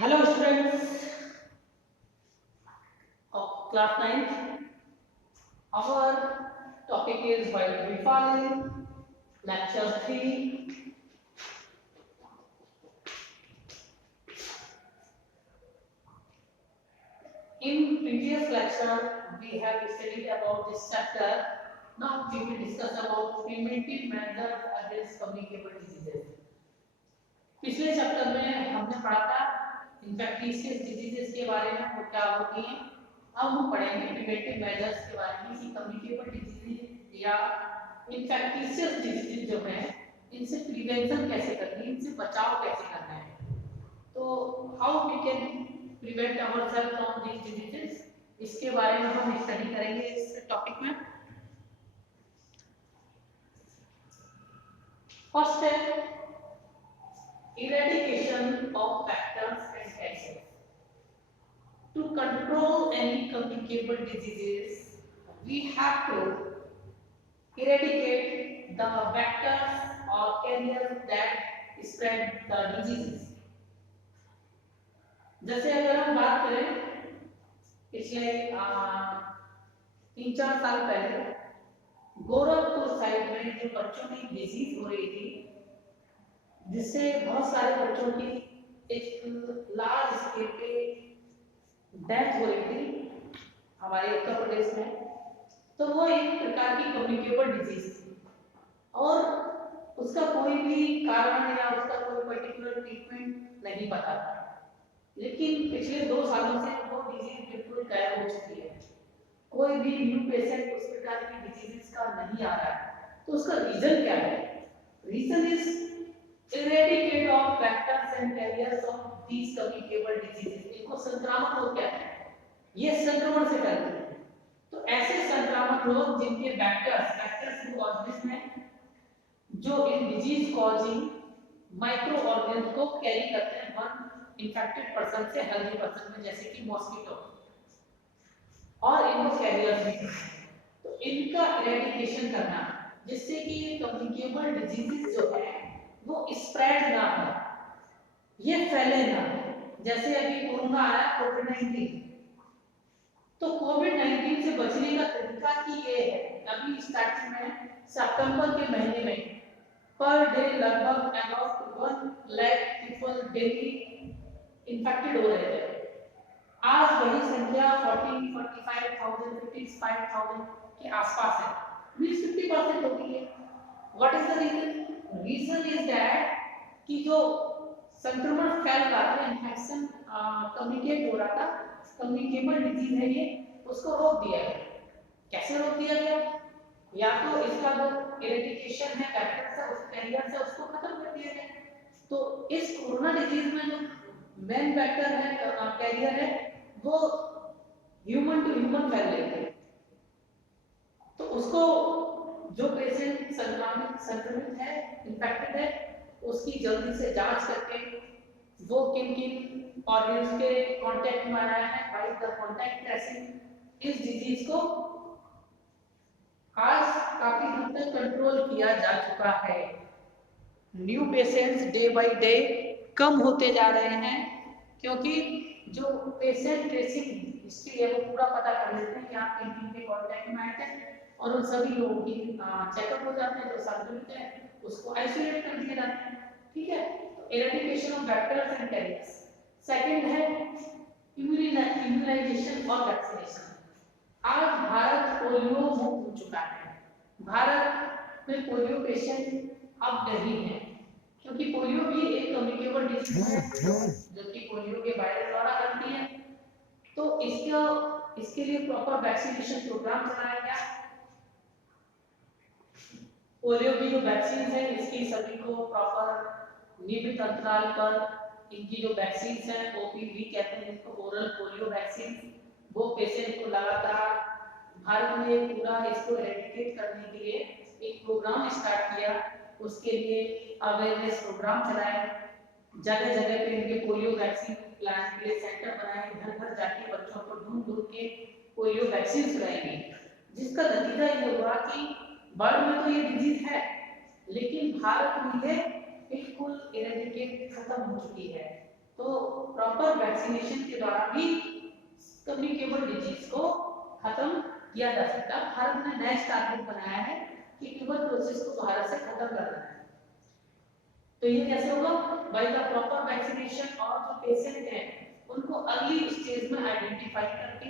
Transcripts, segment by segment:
Hello students of class 9th. Our topic is biofalling, lecture 3. In previous lecture, we have studied about this chapter. Now we will discuss about preventive measures against communicable diseases. पिछले chapter में हमने पढ़ा था इन्फेक्टिशियस diseases के बारे में, वो क्या होती हैं। अब हम पढ़ेंगे प्रिवेंटिव मेजर्स के बारे में कि कम्युनिकेबल डिजीज या इन्फेक्टिशियस डिजीज जो है इनसे प्रिवेंशन कैसे करनी है, इनसे बचाव कैसे करना है। तो how we can prevent ourselves from these diseases, इसके बारे में हम स्टडी करेंगे इस टॉपिक में। फर्स्ट है eradication of vectors and cases. To control any communicable diseases, we have to eradicate the vectors or carriers that spread the diseases. जैसे अगर हम बात करें पिछले 3-4 साल पहले गोरखपुर साइड में जो बच्चों की डिजीज हो रही थी, जिससे बहुत सारे बच्चों की एक लार्ज स्केल पे डेथ हो रही थी हमारे उत्तर प्रदेश में, तो वो एक प्रकार की कम्युनिकेबल डिजीज थी और उसका कोई भी कारण या उसका कोई पर्टिकुलर ट्रीटमेंट नहीं पता था। लेकिन पिछले 2 सालों से वो डिजीज बिल्कुल गायब हो चुकी है। कोई भी न्यू पेशेंट उस प्रकार की डिजीज का नहीं आ रहा है। तो उसका रीजन क्या है? Reason is eradicate of vectors and carriers of these communicable diseases. इनको संक्रामक रोग कहते हैं, ये संक्रमण से फैलते हैं। तो ऐसे संक्रामक रोग जिनके वेक्टर्स वो ऑर्गेनिज्म है जो in disease causing micro organism को कैरी करते हैं वन इन्फेक्टेड पर्सन से हेल्दी पर्सन में, जैसे कि मॉस्किटो, और इनको कैरियर्स भी कहते हैं। तो इनका इरेडिकेशन करना जिससे कि कम्युनिकेबल डिजीजेस जो है वो स्प्रेड ना हो, ये फैले ना। जैसे अभी कोरोना आया कोविड-19, तो कोविड-19 से बचने का तरीका ही ये है। अभी स्टार्टिंग में सितंबर के महीने में पर डे लगभग about 1 lakh people daily infected हो रहे थे। आज वही संख्या 45,000 55,000 के आसपास है, 20-50% हो गई है। What is the reason? Reason is that कि जो संक्रमण फैल रहा था, इन्फेक्शन कम्युनिकेट हो रहा था, कम्युनिकेबल डिजीज है ये, उसको रोक दिया गया। कैसे रोक दिया गया? या तो इसका जो इरेडिकेशन है, वेक्टर से उस कैरियर से उसको खत्म कर दिया गया। तो इस कोरोना डिजीज में जो मेन वेक्टर है, कैरियर है, वो ह्यूमन टू ह्यूमन फैल रहे थे। तो उसको जो पेशेंट संक्रमित है, इन्फेक्टेड है, उसकी जल्दी से जांच करके वो किन-किन ऑर्गेन्स के कांटेक्ट में आया है, बाय द कांटेक्ट ट्रेसिंग इस डिजीज को आज काफी हद तक कंट्रोल किया जा चुका है। New patients day by day कम होते जा रहे हैं, क्योंकि जो पेशेंट ट्रेसिंग हिस्ट्री है वो पूरा पता कर लेते हैं कि आप किन-किन के कांटेक्ट में आए थे, और उन सभी लोगों की चेकअप हो जाते हैं। जो संक्रमित है उसको आइसोलेट कर दिया जाता है। ठीक है, तो eradication of vectors and carriers. Second है इम्यूनाइजेशन और वैक्सीनेशन। आज भारत पोलियो मुक्त हो चुका है। भारत में पोलियो पेशेंट अब नहीं है, क्योंकि पोलियो भी एक कम्युनिकेबल डिजीज है जो कि पोलियो के वायरस द्वारा बनती है। तो इसके लिए प्रॉपर वैक्सीनेशन प्रोग्राम चलाया गया। पोलियो की जो वैक्सीन है, इसकी सभी को प्रॉपर नियमित अंतराल पर इनकी जो वैक्सीन है, ओपीवी कहते हैं इसको, ओरल पोलियो वैक्सीन, वो पेशेंट को लगातार भारत में पूरा इसको एरेडिकेट करने के लिए एक प्रोग्राम स्टार्ट किया। उसके लिए अवेयरनेस प्रोग्राम चलाए, जगह जगह पे इनके पोलियो वैक्सीन प्लान के लिए सेंटर बनाए, घर घर जाके बच्चों को ढूंढ के पोलियो वैक्सीन पिलाएंगे, जिसका नतीजा ये हुआ कि वर्ल्ड में तो ये डिजीज है, लेकिन भारत में ये बिल्कुल इरेडिकेट खत्म हो चुकी है। तो प्रॉपर वैक्सीनेशन के द्वारा भी कम्युनिकेबल डिजीज को खत्म किया जा सकता है। भारत ने नेक्स्ट टारगेट बनाया है कि ट्यूबरक्लोसिस को भारत से खत्म करना है। तो ये कैसे होगा? बाय द प्रॉपर वैक्सीनेशन, और जो पेशेंट हैं उनको अर्ली स्टेज में आइडेंटिफाई करके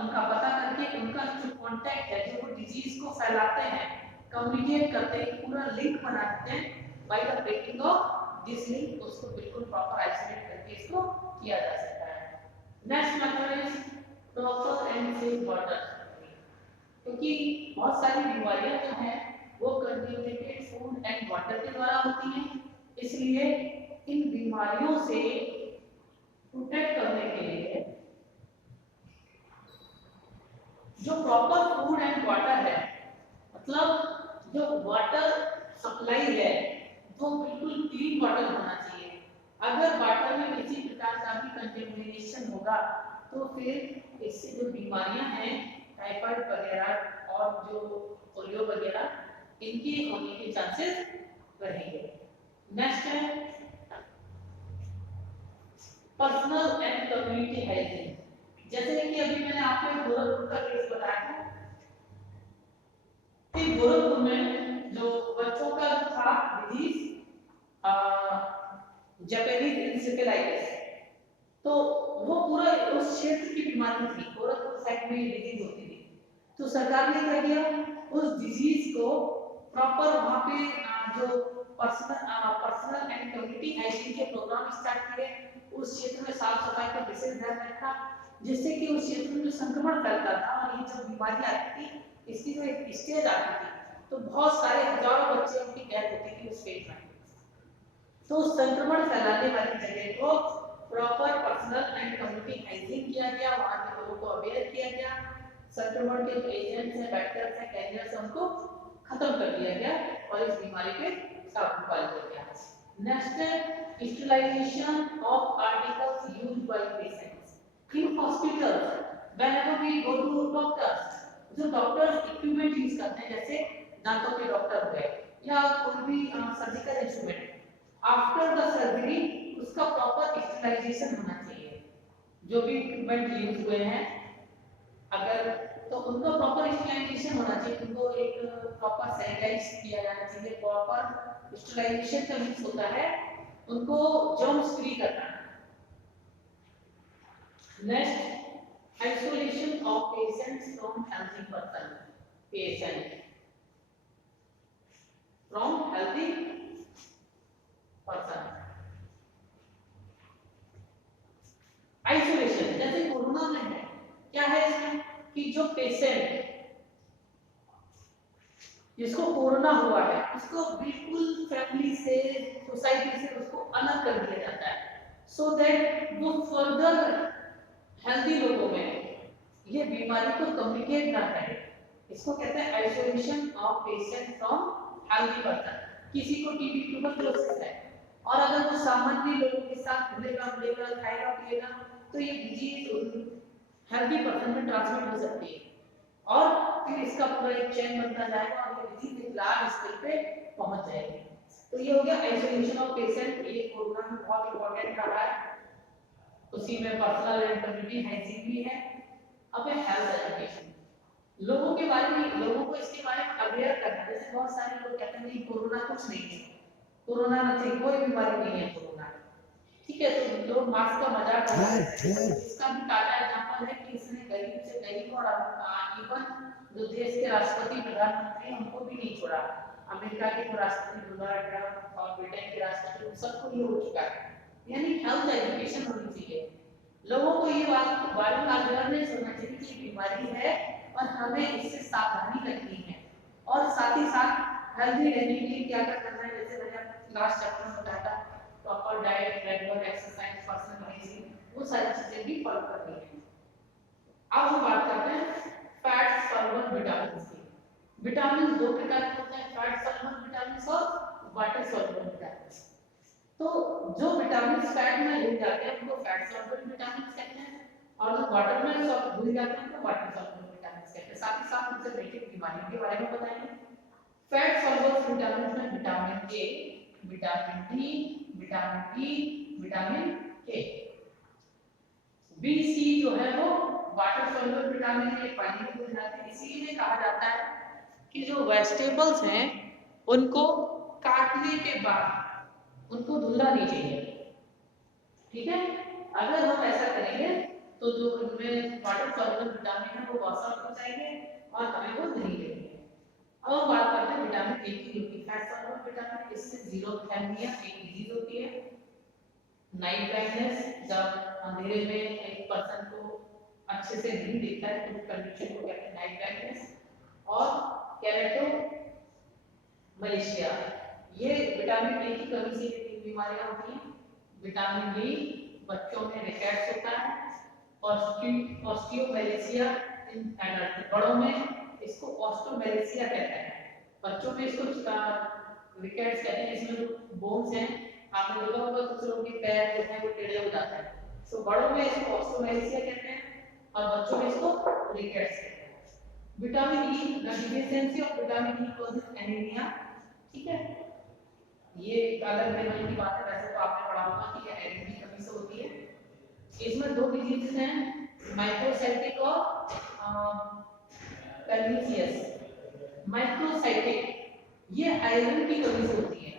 उनका पता करके उनका जो कांटेक्ट है, जो वो डिजीज को फैलाते हैं, कम्युनिकेट करते हैं, पूरा लिंक बनाते हैं, by the breaking of this link उसको बिल्कुल प्रॉपर आइसोलेट करके इसको किया जा सकता है। Next method is proper and safe water, क्योंकि बहुत सारी बीमारियां जो हैं वो कंटेमिनेटेड फूड एंड वाटर के द्वारा होती हैं, इसलिए इन बीमारियों से प्रोटेक्ट करने के लिए जो प्रॉपर फूड एंड वाटर है, मतलब जो वाटर सप्लाई है वो बिल्कुल क्लीन वाटर होना चाहिए। अगर वाटर में किसी प्रकार का भी कंटेमिनेशन होगा तो फिर इससे जो बीमारियां हैं, टाइफाइड वगैरह और जो पोलियो वगैरह, इनके होने के चांसेस रहेंगे। नेक्स्ट है पर्सनल एंड कम्युनिटी हाइजीन। जैसे कि अभी मैंने आपको गोरखपुर का केस बताया था कि गोरखपुर में जो बच्चों का जो था डिजीज जापानीज इंसेफेलाइटिस, तो वो पूरा उस क्षेत्र की बीमारी थी, गोरखपुर साइड में ये डिजीज होती थी। तो सरकार ने क्या किया, उस डिजीज को प्रॉपर वहां पे जो पर्सनल एंड कम्युनिटी हाइजीन के प्रोग्राम स्टार्ट किए, उस क्षेत्र में साफ सफाई का विशेष ध्यान रखा, जिससे कि उस क्षेत्र में जो संक्रमण फैलता था और ये जब बीमारी आती थी, इसकी जो एक स्टेज आती थी, तो बहुत सारे हजारों बच्चे उनकी डेथ होती थी उस फेज में। तो संक्रमण फैलाने वाली जगह को proper personal and community hygiene किया गया, वहां के लोगों को अवेयर किया गया, संक्रमण के जो एजेंट्स हैं, बैक्टीरिया हैं, कैरियर्स हैं, उनको खत्म कर दिया गया और इस बीमारी पे काबू पा लिया गया। नेक्स्ट है sterilisation of articles used by patients in hospitals. Whenever we go to doctors, जो डॉक्टर्स इक्विपमेंट यूज करते हैं, जैसे दांतों के डॉक्टर हो गए या कोई भी surgical instrument, after the surgery उसका प्रॉपर स्टरलाइजेशन होना चाहिए। जो भी इक्विपमेंट यूज हुए हैं अगर, तो उनका प्रॉपर स्टरलाइजेशन होना चाहिए, उनको एक प्रॉपर सैनिटाइज किया जाना चाहिए। प्रॉपर स्टरलाइजेशन का मींस होता है उनको जर्म्स फ्री करना। Next isolation of patients from healthy person, patient from healthy person. Isolation जैसे कोरोना में है, क्या है इसमें कि जो पेशेंट जिसको कोरोना हुआ है उसको बिल्कुल फैमिली से, सोसाइटी से उसको अलग कर दिया जाता है, सो दैट वो फर्दर हेल्दी लोगों में ये बीमारी को कम्युनिकेट ना करे। इसको कहते हैं isolation of patient from healthy person. किसी को टीबी ट्यूबरक्लोसिस है और अगर वो सामान्य लोगों के साथ मिलेगा, खाएगा, पिएगा, तो ये डिजीज हेल्दी पर्सन में ट्रांसमिट हो सकती है और फिर इसका पूरा एक चेन बनता जाएगा और ये डिजीज एक लार्ज स्केल पे पहुंच जाएगी। तो ये हो गया आइसोलेशन ऑफ पेशेंट, ये कोरोना में बहुत इंपॉर्टेंट रहा है। उसी में पर्सनल एंड कम्युनिटी हाइजीन भी है। अब है हेल्थ एजुकेशन, लोगों के बारे में, लोगों को इसके बारे में अवेयर करना। जैसे बहुत सारे लोग कहते हैं कि कोरोना कुछ नहीं है, कोरोना नहीं, कोई बीमारी नहीं है कोरोना, ठीक है, तो लोग मास्क का मजाक कर रहे हैं। इसका भी ताजा एग्जांपल है कि इसने गरीब से गरीब और इवन जो देश के राष्ट्रपति प्रधानमंत्री हैं उनको भी नहीं छोड़ा। अमेरिका के जो राष्ट्रपति डोनाल्ड ट्रंप और ब्रिटेन के राष्ट्रपति, सबको ये हो चुका है। यानी हेल्थ एजुकेशन होनी चाहिए, लोगों को ये बात बारे में अवेयरनेस होना चाहिए कि बीमारी है और हमें इससे सावधानी रखनी है और साथ ही साथ हेल्दी रहने के लिए क्या क्या करना है। जैसे मैंने लास्ट चैप्टर में बताया था, proper diet, regular exercise, personal hygiene, वो सारी चीजें भी फॉलो करनी है। अब हम बात करते हैं फैट सॉल्युबल विटामिन की। विटामिन दो प्रकार के होते हैं, फैट सॉल्युबल विटामिन और वाटर सॉल्युबल विटामिन। तो जो विटामिन फैट में घुल जाते हैं उनको फैट सॉल्युबल विटामिन कहते हैं और जो वाटर में घुल जाते हैं उनको वाटर सॉल्युबल विटामिन कहते हैं। साथ ही साथ उनसे रिलेटेड बीमारियों के बारे में बताएंगे। फैट सॉल्युबल विटामिन में vitamin A, vitamin D, vitamin E, vitamin के। बी सी जो है वो वाटर सॉल्युबल विटामिन है, पानी में घुल जाते हैं। इसीलिए कहा जाता है कि जो वेजिटेबल्स हैं उनको काटने के बाद उनको धुलना नहीं चाहिए, ठीक है। अगर हम ऐसा करेंगे तो जो उनमें वाटर सॉल्युबल विटामिन है वो वॉश हो जाएंगे और हमें वो नहीं मिलेंगे। अब हम बात करते हैं विटामिन ए की, जो कि फैट सॉल्युबल विटामिन। इससे जीरोथैल्मिया एक डिजीज होती है। नाइट ब्लाइंडनेस, जब अंधेरे में एक पर्सन को अच्छे से नहीं दिखता है तो कंडीशन को कहते हैं नाइट ब्लाइंडनेस। और कैरेटो मलेशिया, ये विटामिन ए की कमी से ये बीमारियां होती हैं। विटामिन डी बच्चों में रिकेट्स होता है। ऑस्टियोमेलेशिया इन एडल्ट, बड़ों में इसको ऑस्टियोमेलेशिया कहते हैं, बच्चों में इसको रिकेट्स कहते हैं। इसमें जो बोन्स हैं, आपने देखा होगा कुछ लोगों के पैर जो है वो टेढ़े हो जाते हैं, तो बड़ों में इसको ऑस्टियोमेलेशिया कहते हैं और बच्चों में इसको रिकेट्स कहते हैं। Vitamin E, the deficiency of vitamin E causes anaemia, ठीक है। ये एक अलग लेवल की बात है, वैसे तो आपने पढ़ा होगा कि ये आयरन की कमी से होती है। इसमें दो डिजीजेस हैं, माइक्रोसाइटिक और पर्नीशियस। माइक्रोसाइटिक ये आयरन की कमी से होती है।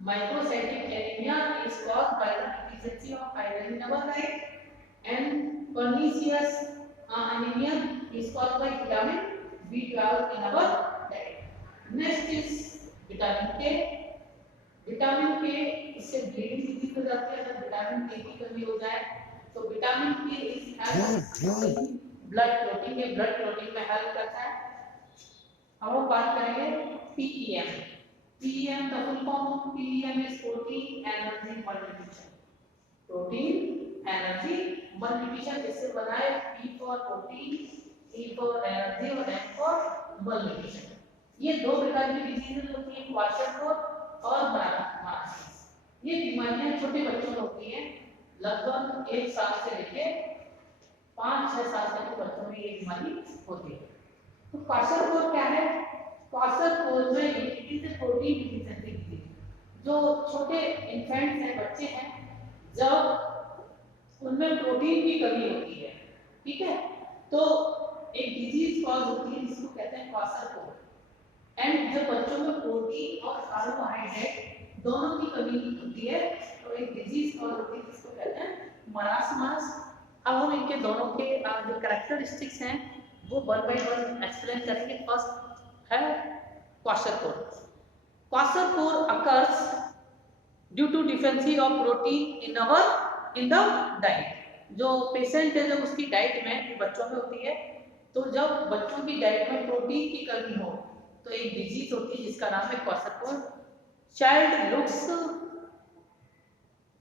Microcytic anemia is caused by the deficiency of iron in our diet, and pernicious anemia is caused by vitamin B12 in our diet. Next is vitamin K. Vitamin के इससे bleeding disease हो जाती है अगर विटामिन के की कमी हो जाए। तो विटामिन के इज ब्लड क्लॉटिंग, ये ब्लड क्लॉटिंग में हेल्प करता है। अब हम बात करेंगे पीईएम। पीईएम का full form, PEM is protein energy multiplication. Protein energy multiplication, इससे बना है P for protein, E for energy और एम फॉर मल्टीप्लिकेशन। ये दो प्रकार की डिजीजेस होती हैं, क्वाशरकोर और मारासिस। ये बीमारियां छोटे बच्चों में होती हैं, लगभग 1 साल से लेकर 5-6 साल तक के बच्चों में ये बीमारी होती है। तो क्वाशरकोर क्या है? क्वाशरकोर में it is a protein deficiency disease. जो छोटे इन्फेंट्स हैं, बच्चे हैं, जब उनमें प्रोटीन की कमी होती है, ठीक है, तो एक डिजीज कॉज होती है जिसको कहते हैं क्वाशरकोर। एंड जब बच्चों में प्रोटीन और कार्बोहाइड्रेट दोनों की कमी होती है तो एक डिजीज कॉज होती है जिसको कहते हैं मरासमस। अब हम इनके दोनों के जो कैरेक्टरिस्टिक्स हैं वो 1 बाय 1 एक्सप्लेन करेंगे। फर्स्ट है kwashiorkor. Kwashiorkor occurs due to deficiency of protein in the diet. जो पेशेंट है जब उसकी डाइट में, बच्चों में होती है, तो जब बच्चों की डाइट में प्रोटीन की कमी हो तो एक डिजीज होती है जिसका नाम है kwashiorkor. Child looks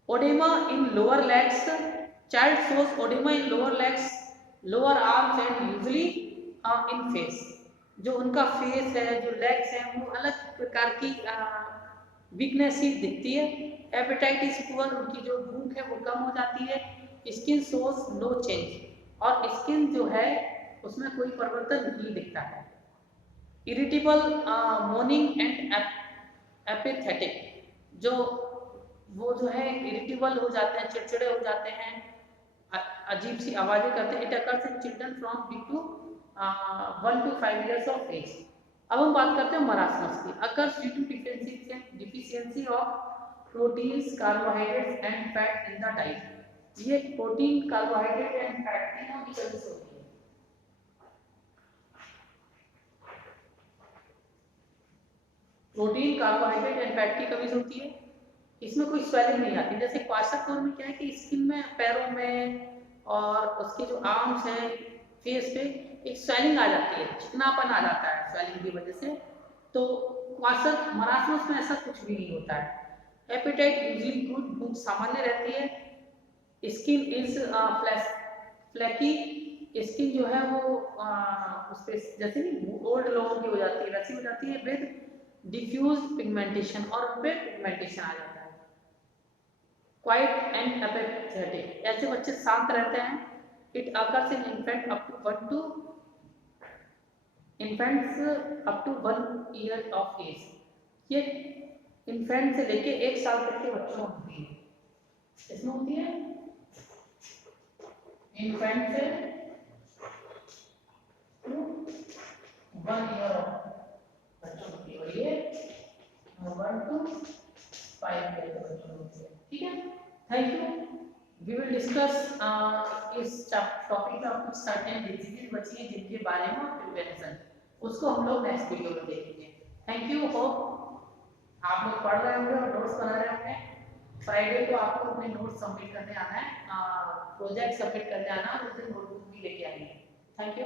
oedema in lower legs, child shows oedema in lower legs, lower arms and usually in face. जो उनका फेस है, जो लेग्स हैं, वो अलग प्रकार की वीकनेस ही दिखती है। एपेटाइट इज पुअर, उनकी जो भूख है वो कम हो जाती है। स्किन शोज नो चेंज, और स्किन जो है उसमें कोई परिवर्तन नहीं दिखता है। इरिटेबल मोर्निंग एंड एपेथेटिक, जो वो जो है इरिटेबल हो जाते हैं, चिड़चिड़े हो जाते हैं, अजीब सी आवाजें करते हैं। It occurs in children from 1 to 5 years of age। अब हम बात करते हैं मरासमस की। Occurs due to deficiency of proteins, carbohydrates and fat in the diet. ये प्रोटीन, कार्बोहाइड्रेट एंड फैट तीनों की कमी से होती है। प्रोटीन, कार्बोहाइड्रेट एंड फैट की कमी से होती है। इसमें कोई स्वेलिंग नहीं आती। जैसे क्वाशरकोर में क्या है कि स्किन में, पैरों में और उसके जो आर्म्स हैं, फेस पे एक स्वेलिंग आ जाती है, चिकनापन आ जाता है स्वेलिंग की वजह से। तो मरासमस में ऐसा कुछ भी नहीं होता है। एपेटाइट यूजुअली गुड, भूख सामान्य रहती है। स्किन इज फ्लैकी, स्किन जो है वो उस पे जैसे कि ओल्ड लोगों की हो जाती है वैसी हो जाती है, विद डिफ्यूज पिगमेंटेशन, और उन पे पिगमेंटेशन आ जाता है। क्वाइट एंड एपेथेटिक, ऐसे बच्चे शांत रहते हैं। It occurs in infants up to 1 year of age। ये इन्फेंट से लेके 1 साल तक के बच्चों में होती है। इसमें होती है इन्फेंट से 1 ईयर बच्चों होती है, और ये 1 to 5 ईयर के बच्चों होती है। ठीक है, thank you. We will discuss इस टॉपिक में कुछ सर्टेन डिजीज बची हैं जिनके बारे में प्रिपरेशन, उसको हम लोग नेक्स्ट वीडियो में देखेंगे। Thank you. होप आप लोग पढ़ रहे होंगे और नोट्स बना रहे होंगे। फ्राइडे को आपको अपने नोट्स सबमिट करने आना है, प्रोजेक्ट सबमिट करने आना है, उस दिन नोटबुक भी लेके आनी है। Thank you.